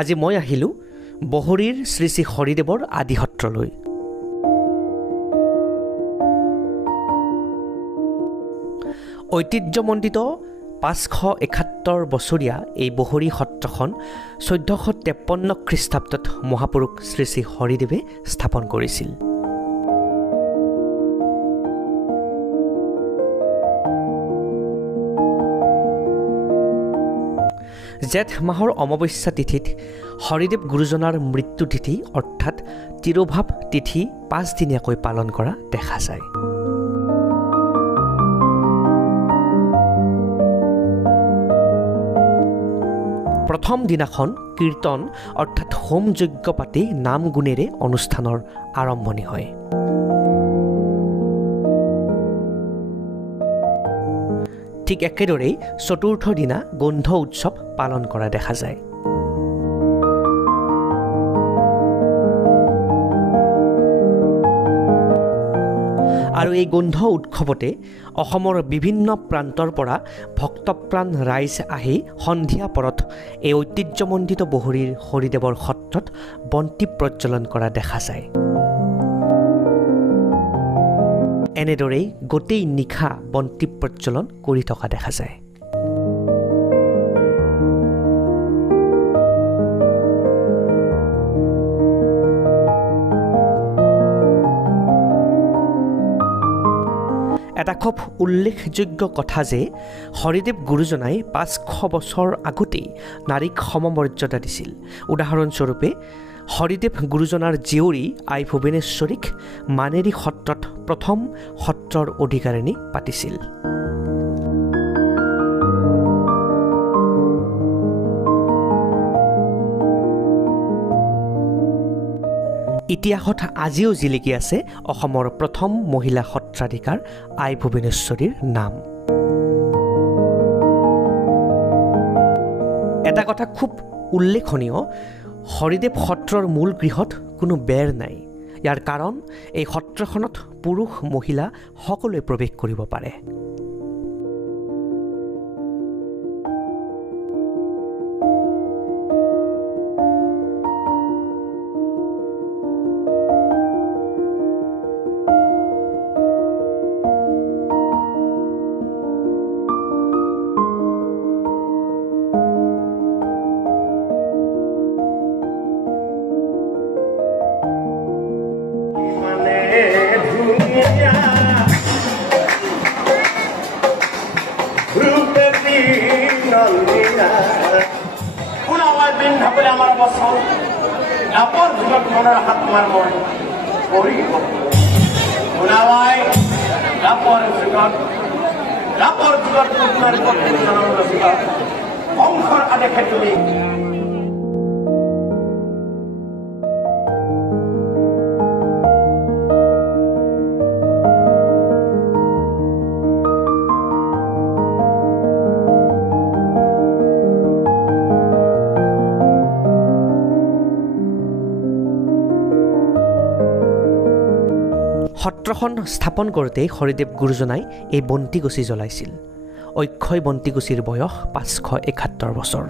আজি মই আহিলোঁ বহৰীৰ শ্ৰী শ্ৰী হৰিদেৱৰ আদি সত্ৰলৈ। ঐতিহ্যমণ্ডিত 571 বছৰীয়া এই বহৰী সত্ৰখন 1453 খ্ৰীষ্টাব্দত মহাপুৰুষ শ্ৰী শ্ৰী হৰিদেৱে স্থাপন কৰিছিল। জেঠ মাহৰ অমাৱস্যা তিথিত হৰিদেৱ গুৰুজনাৰ মৃত্যু তিথি অৰ্থাৎ তিৰোভাৱ তিথি 5 দিনীয়াকৈ পালন কৰা দেখা যায়। প্ৰথম দিনাখন কীৰ্তন অৰ্থাৎ হোম যজ্ঞ পাতি নাম গুণেৰে অনুষ্ঠানৰ আৰম্ভণি হয়। ঠিক একেদৰেই চতুৰ্থ দিনা গন্ধ উৎসৱ পালন কৰা দেখা যায়। আৰু এই গন্ধ উৎসৱতে অসমৰ বিভিন্ন প্ৰান্তৰ পৰা ভক্তপ্ৰাণ ৰাইজ আহি সন্ধিয়া পৰত এই ঐতিহ্যমণ্ডিত বহৰীৰ হৰিদেৱৰ সত্ৰত বন্তি প্ৰজ্বলন কৰা দেখা যায়। এনেদৰেই গোটেই নিশা বন্তি প্ৰজ্বলন কৰি থকা দেখা যায়। এটা খুব উল্লেখযোগ্য কথা যে হৰিদেৱ গুৰুজনাই 500 বছৰ আগতেই নাৰীক সমমৰ্যাদা দিছিল। উদাহৰণস্বৰূপে হৰিদেৱ গুৰুজনাৰ জীয়ৰী আই ভুৱনেশ্বৰীক মানেৰী সত্ৰত প্ৰথম সত্ৰৰ অধিকাৰিণী পাতিছিল। ইতিহাসত আজিও জিলিকি আছে অসমৰ প্ৰথম মহিলা সত্ৰাধিকাৰ আই ভুৱনেশ্বৰীৰ নাম। এটা কথা খুব উল্লেখনীয়, হৰিদেৱ সত্ৰৰ মূল গৃহত কোনো বেৰ নাই। ইয়াৰ কাৰণ এই সত্ৰখনত পুৰুষ মহিলা সকলোৱে প্ৰৱেশ কৰিব পাৰে। আমার বছর আপর যুগত মনের হাত মার মন করি শুনাবাই আপর যুগত পুত্রের পত্নী জনম রচিত বংশর আদেশে তুমি সত্ৰখন স্থাপন কৰোঁতে হৰিদেৱ গুৰুজনাই এই বন্তিগছি জ্বলাইছিল। অক্ষয় বন্তিগছিৰ বয়স 571 বছৰ।